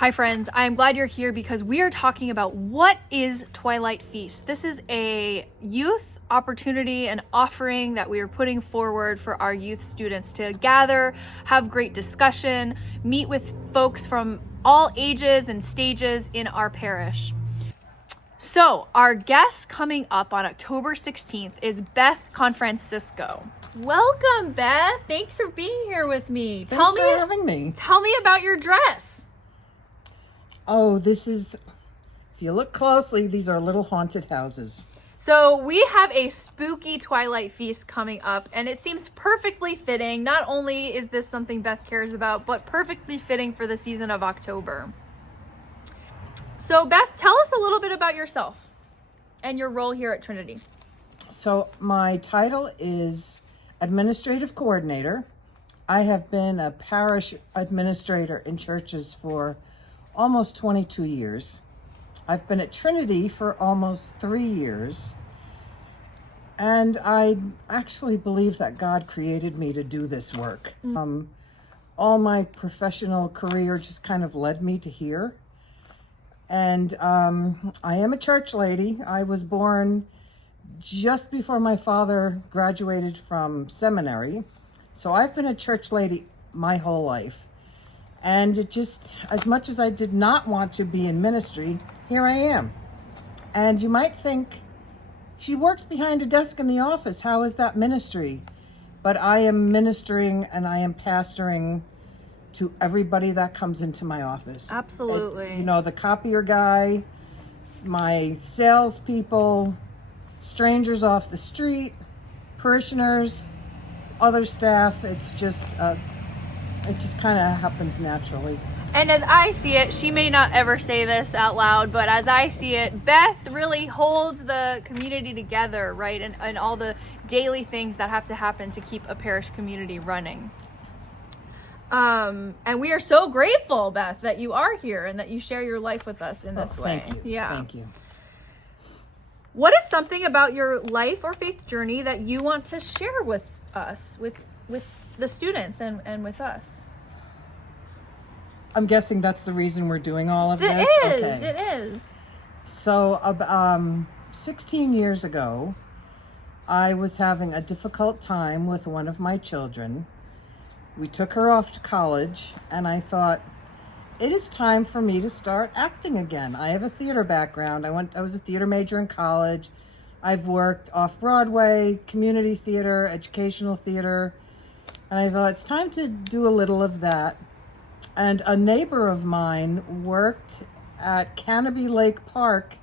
Hi friends, I'm glad you're here because we are talking about what is Twilight Feast. This is a youth opportunity and offering that we are putting forward for our youth students to gather, have great discussion, meet with folks from all ages and stages in our parish. So our guest coming up on October 16th is Beth Confrancisco. Welcome, Beth. Thanks for being here with me. Thanks for having me. Tell me about your dress. Oh, this is, if you look closely, these are little haunted houses. So we have a spooky Twilight Feast coming up, and it seems perfectly fitting. Not only is this something Beth cares about, but perfectly fitting for the season of October. So Beth, tell us a little bit about yourself and your role here at Trinity. So my title is Administrative Coordinator. I have been a parish administrator in churches for almost 22 years. I've been at Trinity for almost 3 years. And I actually believe that God created me to do this work. All my professional career just kind of led me to here. And I am a church lady. I was born just before my father graduated from seminary. So I've been a church lady my whole life. And it just, as much as I did not want to be in ministry, here I am. And you might think, she works behind a desk in the office. How is that ministry? But I am ministering and I am pastoring to everybody that comes into my office. Absolutely. The copier guy, my salespeople, strangers off the street, parishioners, other staff. It's just, it just kind of happens naturally. And as I see it, she may not ever say this out loud, but as I see it, Beth really holds the community together, right? And all the daily things that have to happen to keep a parish community running. And we are so grateful, Beth, that you are here and that you share your life with us in this way. Thank you. Yeah. Thank you. What is something about your life or faith journey that you want to share with us, with the students and with us? I'm guessing that's the reason we're doing all of this? It is. So, 16 years ago, I was having a difficult time with one of my children. We took her off to college, and I thought, it is time for me to start acting again. I have a theater background. I was a theater major in college. I've worked off-Broadway, community theater, educational theater, and I thought it's time to do a little of that. And a neighbor of mine worked at Canopy Lake Park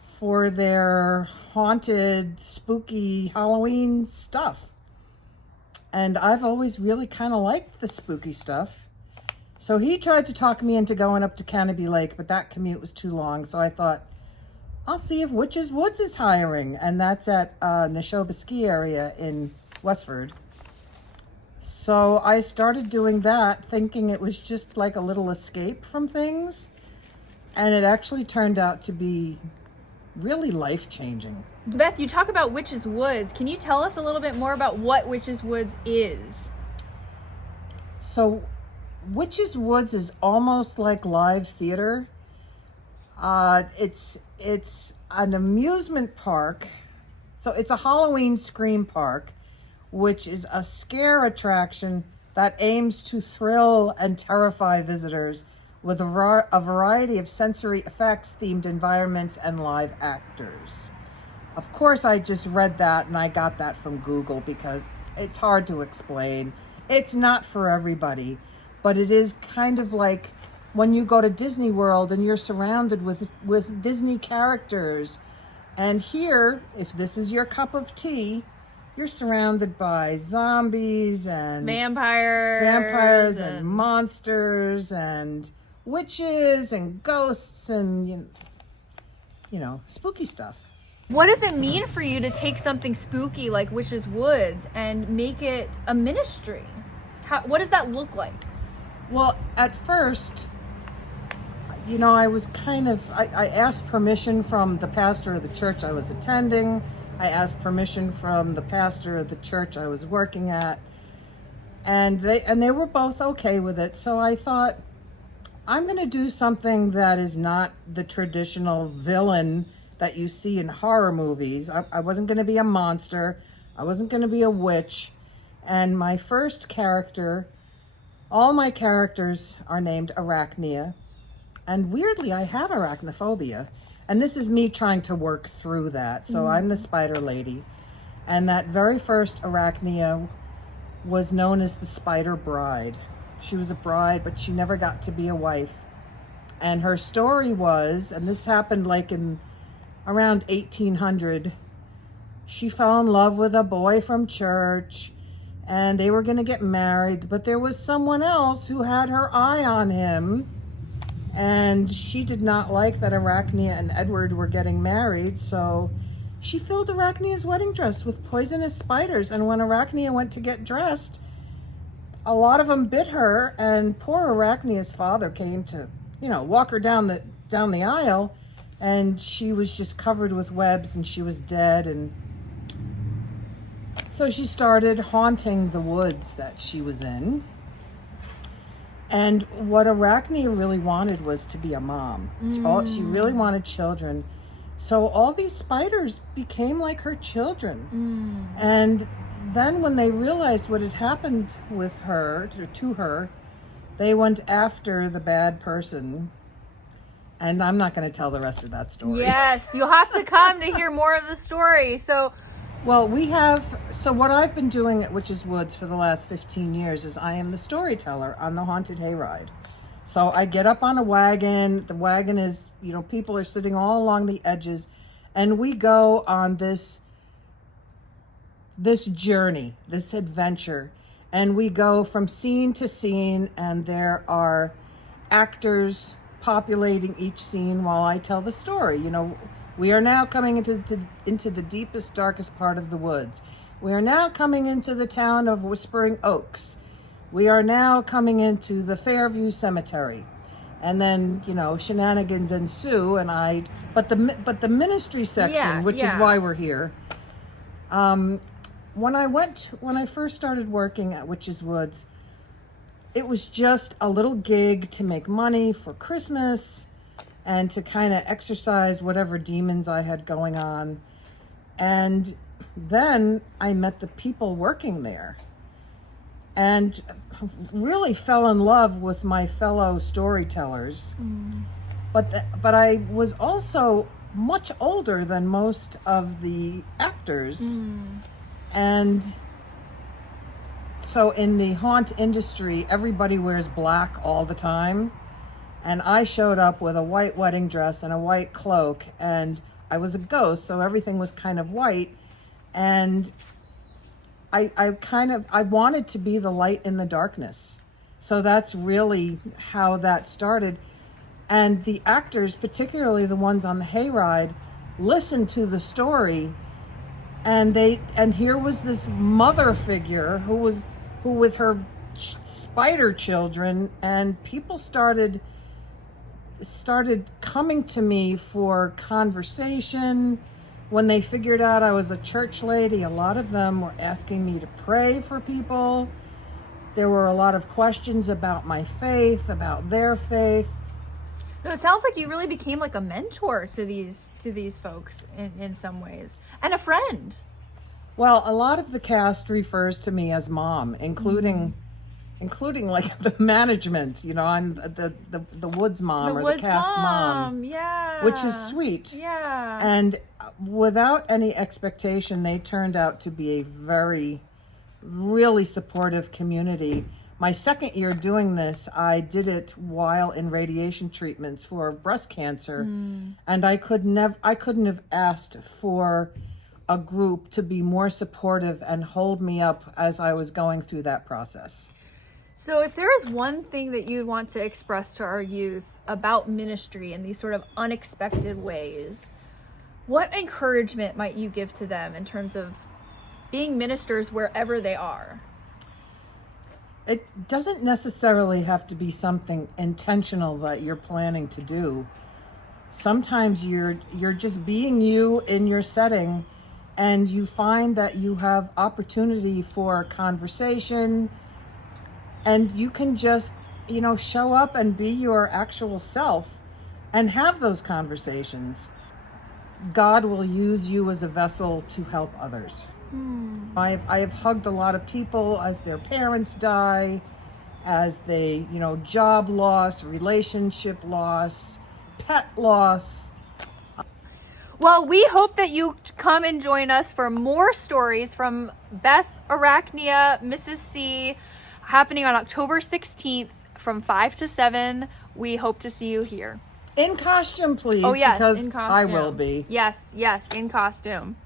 for their haunted, spooky Halloween stuff. And I've always really kind of liked the spooky stuff. So he tried to talk me into going up to Canopy Lake, but that commute was too long. So I thought, I'll see if Witches Woods is hiring. And that's at Neshoba Ski area in Westford. So I started doing that, thinking it was just like a little escape from things. And it actually turned out to be really life-changing. Beth, you talk about Witches Woods. Can you tell us a little bit more about what Witches Woods is? So Witches Woods is almost like live theater. It's an amusement park. So it's a Halloween scream park, which is a scare attraction that aims to thrill and terrify visitors with a variety of sensory effects, themed environments, and live actors. Of course, I just read that and I got that from Google because it's hard to explain. It's not for everybody, but it is kind of like when you go to Disney World and you're surrounded with Disney characters. And here, if this is your cup of tea, you're surrounded by zombies and vampires and monsters and witches and ghosts and, spooky stuff. What does it mean for you to take something spooky like Witches Woods and make it a ministry? What does that look like? Well, at first, I was I asked permission from the pastor of the church I was attending. I asked permission from the pastor of the church I was working at. And they were both okay with it. So I thought, I'm going to do something that is not the traditional villain that you see in horror movies. I wasn't going to be a monster. I wasn't going to be a witch. And my first character, all my characters are named Arachnia. And weirdly, I have arachnophobia. And this is me trying to work through that. So I'm the spider lady. And that very first Arachnia was known as the Spider Bride. She was a bride, but she never got to be a wife. And her story was, and this happened like in around 1800, she fell in love with a boy from church, and they were going to get married, but there was someone else who had her eye on him, and she did not like that Arachnia and Edward were getting married, so she filled Arachnia's wedding dress with poisonous spiders, and when Arachnia went to get dressed, a lot of them bit her, and poor Arachnia's father came to, walk her down the aisle, and she was just covered with webs, and she was dead, and so she started haunting the woods that she was in. And what Arachnia really wanted was to be a mom. She really wanted children. So all these spiders became like her children. And then when they realized what had happened with her, to her, they went after the bad person. And I'm not going to tell the rest of that story. Yes, you'll have to come to hear more of the story. Well, so what I've been doing at Witches Woods for the last 15 years is I am the storyteller on the Haunted Hayride. So I get up on a wagon. The wagon is, people are sitting all along the edges, and we go on this journey, this adventure, and we go from scene to scene, and there are actors populating each scene while I tell the story. We are now coming into the deepest, darkest part of the woods. We are now coming into the town of Whispering Oaks. We are now coming into the Fairview Cemetery. And then, shenanigans ensue, but the ministry section, which is why we're here. When I first started working at Witches Woods, it was just a little gig to make money for Christmas and to kind of exercise whatever demons I had going on. And then I met the people working there and really fell in love with my fellow storytellers. But I was also much older than most of the actors. And so in the haunt industry, everybody wears black all the time. And I showed up with a white wedding dress and a white cloak, and I was a ghost, so everything was kind of white. And I wanted to be the light in the darkness. So that's really how that started. And the actors, particularly the ones on the hayride, listened to the story, and here was this mother figure who with her spider children, and people started coming to me for conversation. When they figured out I was a church lady, a lot of them were asking me to pray for people. There were a lot of questions about my faith, about their faith. No, it sounds like you really became like a mentor to these folks in some ways, and a friend. Well, a lot of the cast refers to me as mom, including like the management. I'm the woods mom, the cast mom, which is sweet. Yeah. And without any expectation, they turned out to be a very, really supportive community. My second year doing this, I did it while in radiation treatments for breast cancer, and I couldn't have asked for a group to be more supportive and hold me up as I was going through that process. So if there is one thing that you'd want to express to our youth about ministry in these sort of unexpected ways, what encouragement might you give to them in terms of being ministers wherever they are? It doesn't necessarily have to be something intentional that you're planning to do. Sometimes you're just being you in your setting, and you find that you have opportunity for conversation, and you can just show up and be your actual self and have those conversations, God will use you as a vessel to help others. I have hugged a lot of people as their parents die, as they, job loss, relationship loss, pet loss. Well, we hope that you come and join us for more stories from Beth Arachnia, Mrs. C, happening on October 16th from 5 to 7. We hope to see you here. In costume, please. Oh, yes, because in costume. I will be. Yes, in costume.